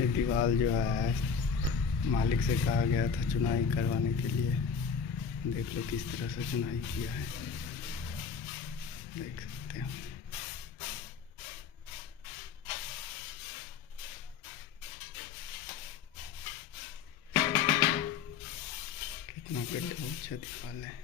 ये दीवार जो है मालिक से कहा गया था चुनाई करवाने के लिए। देख लो किस तरह से चुनाई किया है, देख सकते हैं। कितना गड्ढा ऊंचा दीवार है।